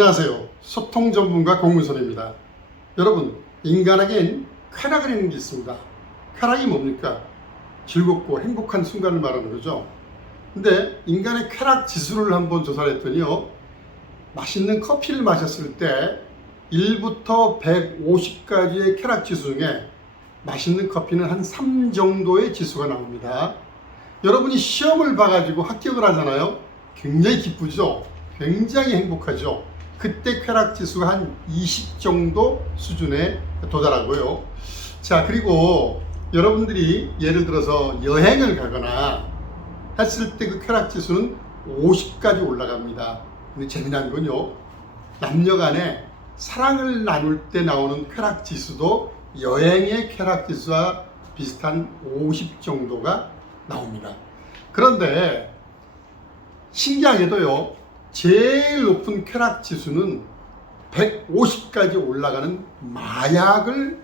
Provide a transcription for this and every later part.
안녕하세요. 소통 전문가 공문선입니다. 여러분, 인간에겐 쾌락을 있는 게 있습니다. 쾌락이 뭡니까? 즐겁고 행복한 순간을 말하는 거죠. 근데 인간의 쾌락 지수를 한번 조사를 했더니요, 맛있는 커피를 마셨을 때 1부터 150까지의 쾌락 지수 중에 맛있는 커피는 한 3 정도의 지수가 나옵니다. 여러분이 시험을 봐가지고 합격을 하잖아요. 굉장히 기쁘죠? 굉장히 행복하죠? 그때 쾌락 지수가 한 20 정도 수준에 도달하고요. 자, 그리고 여러분들이 예를 들어서 여행을 가거나 했을 때 그 쾌락 지수는 50까지 올라갑니다. 근데 재미난 건요, 남녀 간에 사랑을 나눌 때 나오는 쾌락 지수도 여행의 쾌락 지수와 비슷한 50 정도가 나옵니다. 그런데 신기하게도요, 제일 높은 쾌락 지수는 150까지 올라가는 마약을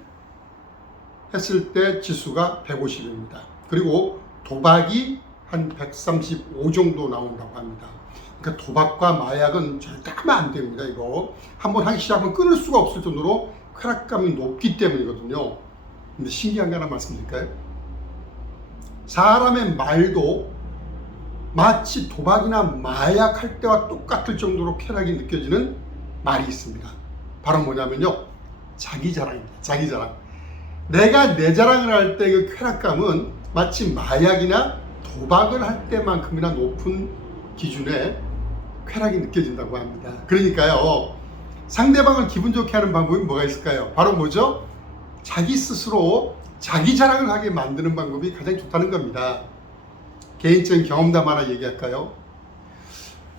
했을 때 지수가 150입니다. 그리고 도박이 한 135 정도 나온다고 합니다. 그러니까 도박과 마약은 절대 하면 안 됩니다. 이거 한번 하기 시작하면 끊을 수가 없을 정도로 쾌락감이 높기 때문이거든요. 근데 신기한 게 하나 말씀드릴까요? 사람의 말도 마치 도박이나 마약할 때와 똑같을 정도로 쾌락이 느껴지는 말이 있습니다. 바로 뭐냐면요, 자기 자랑입니다. 자기 자랑. 내가 내 자랑을 할 때 그 쾌락감은 마치 마약이나 도박을 할 때만큼이나 높은 기준의 쾌락이 느껴진다고 합니다. 그러니까요, 상대방을 기분 좋게 하는 방법이 뭐가 있을까요? 바로 뭐죠? 자기 스스로 자기 자랑을 하게 만드는 방법이 가장 좋다는 겁니다. 개인적인 경험담 하나 얘기할까요?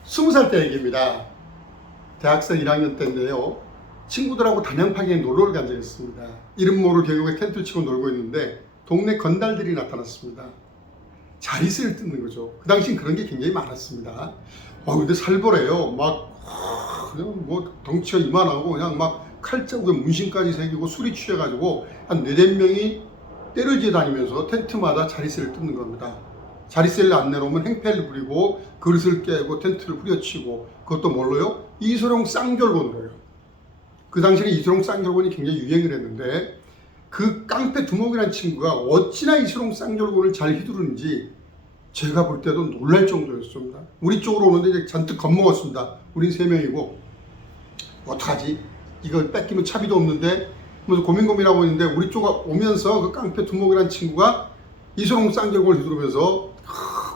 20살 때 얘기입니다. 대학생 1학년 때인데요, 친구들하고 단양파기에 놀러를 간 적이 있습니다. 이름 모를 계곡에 텐트 치고 놀고 있는데 동네 건달들이 나타났습니다. 자리세를 뜯는 거죠. 그 당시엔 그런 게 굉장히 많았습니다. 근데 살벌해요. 그냥 뭐 덩치가 이만하고 그냥 막 칼자국에 문신까지 새기고 술이 취해가지고 한 4~5명이 때려지어 다니면서 텐트마다 자리세를 뜯는 겁니다. 자리세를 안 내놓으면 행패를 부리고 그릇을 깨고 텐트를 후려치고, 그것도 뭘로요? 이소룡 쌍절곤으로요. 그 당시에 이소룡 쌍절곤이 굉장히 유행을 했는데, 그 깡패 두목이라는 친구가 어찌나 이소룡 쌍절곤을 잘 휘두르는지 제가 볼 때도 놀랄 정도였습니다. 우리 쪽으로 오는데 이제 잔뜩 겁먹었습니다. 우린 3명이고 어떡하지? 이거 뺏기면 차비도 없는데 무슨 고민하고 있는데, 우리 쪽 오면서 그 깡패 두목이라는 친구가 이소룡 쌍절곤을 휘두르면서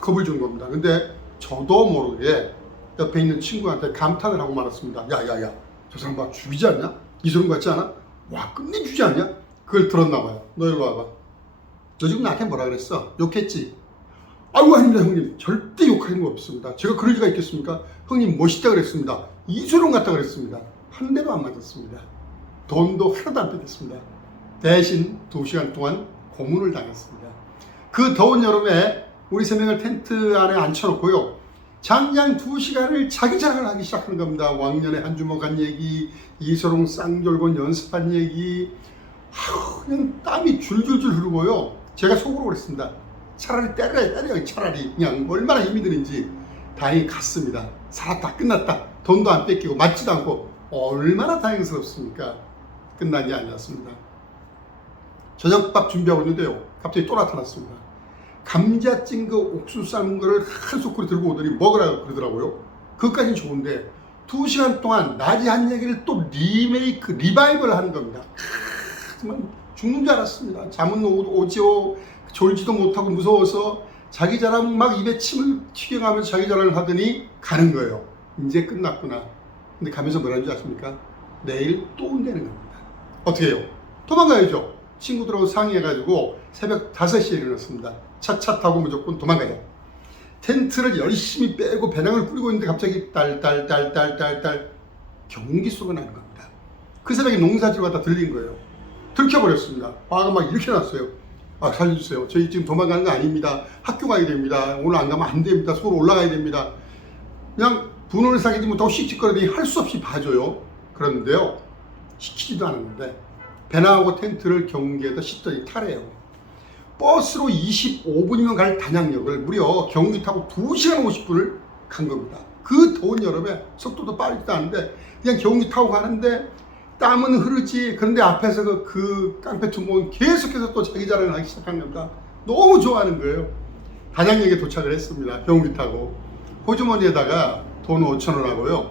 겁을 준 겁니다. 근데 저도 모르게 옆에 있는 친구한테 감탄을 하고 말았습니다. 야야야, 저 사람 막 죽이지 않냐? 이소룡 같지 않아? 와, 끝내주지 않냐? 그걸 들었나 봐요. 너 일로 와봐. 너 지금 나한테 뭐라 그랬어? 욕했지? 아이고, 아닙니다 형님. 절대 욕하는 거 없습니다. 제가 그럴 리가 있겠습니까? 형님 멋있다 그랬습니다. 이소룡 같다 그랬습니다. 한 대도 안 맞았습니다. 돈도 하나도 안 뺏겼습니다. 대신 2시간 동안 고문을 당했습니다. 그 더운 여름에 우리 3명을 텐트 안에 앉혀놓고요, 장장 2시간을 자기 자랑을 하기 시작하는 겁니다. 왕년에 한 주먹 한 얘기, 이소룡 쌍절곤 연습한 얘기, 그냥 땀이 줄줄줄 흐르고요. 제가 속으로 그랬습니다. 차라리 때려 차라리. 그냥 얼마나 힘이 드는지. 다행히 갔습니다. 살았다, 끝났다. 돈도 안 뺏기고 맞지도 않고 얼마나 다행스럽습니까? 끝난 게 아니었습니다. 저녁밥 준비하고 있는데요, 갑자기 또 나타났습니다. 감자찜 그 옥수수 삶은 거를 한 소쿠리 들고 오더니 먹으라고 그러더라고요. 그것까지는 좋은데 2시간 동안 낮에 한 얘기를 또 리바이벌 하는 겁니다. 정말 죽는 줄 알았습니다. 잠은 오지요. 졸지도 못하고 무서워서 자기 자랑 막 입에 침을 튀겨가면서 자기 자랑을 하더니 가는 거예요. 이제 끝났구나. 근데 가면서 뭐라는 줄 아십니까? 내일 또 온다는 겁니다. 어떻게 해요? 도망가야죠. 친구들하고 상의해가지고 새벽 5시에 일어났습니다. 차 타고 무조건 도망가요. 텐트를 열심히 빼고 배낭을 뿌리고 있는데 갑자기 딸 경운기 소리가 나는 겁니다. 그 새벽에 농사지러 갔다 들린 거예요. 들켜버렸습니다. 화가 막 이렇게 났어요. 살려주세요. 저희 지금 도망가는 거 아닙니다. 학교 가야 됩니다. 오늘 안 가면 안 됩니다. 서울 올라가야 됩니다. 그냥 분원을 사귀지 못하고 씩씩거리더니 할 수 없이 봐줘요. 그런데요, 시키지도 않았는데 배낭하고 텐트를 경운기에다 싣더니 타래요. 버스로 25분이면 갈 단양역을 무려 경운기 타고 2시간 50분을 간 겁니다. 그 더운 여름에 속도도 빠르지도 않은데 그냥 경운기 타고 가는데 땀은 흐르지. 그런데 앞에서 그 깡패 두목은 계속해서 또 자기 자랑을 하기 시작한 겁니다. 너무 좋아하는 거예요. 단양역에 도착을 했습니다. 경운기 타고 호주머니에다가 돈 5,000원 하고요.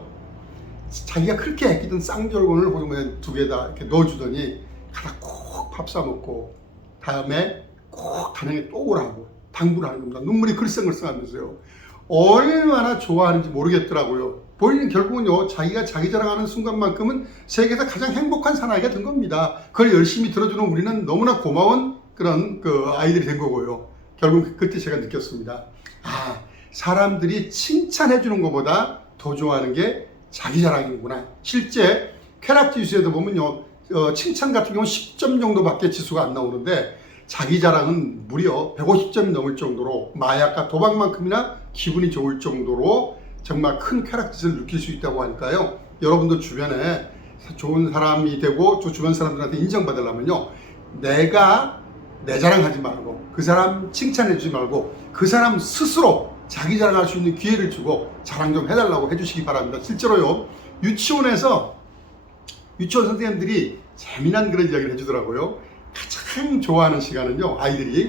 자기가 그렇게 아끼던 쌍절곤을 호주머니에 2개다 이렇게 넣어주더니 가다 꼭 밥 사 먹고 다음에 꼭 단양에 또 오라고 당부를 하는 겁니다. 눈물이 글썽글썽하면서요. 얼마나 좋아하는지 모르겠더라고요. 본인은 결국은요, 자기가 자기 자랑하는 순간만큼은 세계에서 가장 행복한 사나이가 된 겁니다. 그걸 열심히 들어주는 우리는 너무나 고마운 그런 아이들이 된 거고요. 결국 그때 제가 느꼈습니다. 아, 사람들이 칭찬해 주는 것보다 더 좋아하는 게 자기 자랑이구나. 실제 쾌락 지수에도 보면요, 칭찬 같은 경우는 10점 정도밖에 지수가 안 나오는데 자기 자랑은 무려 150점이 넘을 정도로 마약과 도박만큼이나 기분이 좋을 정도로 정말 큰 쾌락 지수를 느낄 수 있다고 하니까요. 여러분도 주변에 좋은 사람이 되고 또 주변 사람들한테 인정받으려면요, 내가 내 자랑하지 말고 그 사람 칭찬해 주지 말고 그 사람 스스로 자기 자랑할 수 있는 기회를 주고 자랑 좀 해달라고 해주시기 바랍니다. 실제로요, 유치원 선생님들이 재미난 그런 이야기를 해주더라고요. 가장 좋아하는 시간은요,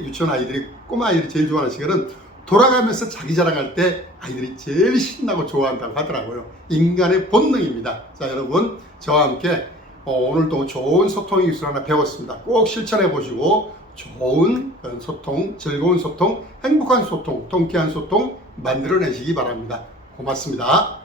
유치원 아이들이, 꼬마 아이들이 제일 좋아하는 시간은 돌아가면서 자기 자랑할 때 아이들이 제일 신나고 좋아한다고 하더라고요. 인간의 본능입니다. 자, 여러분, 저와 함께 오늘도 좋은 소통의 기술 하나 배웠습니다. 꼭 실천해 보시고 좋은 소통, 즐거운 소통, 행복한 소통, 통쾌한 소통 만들어내시기 바랍니다. 고맙습니다.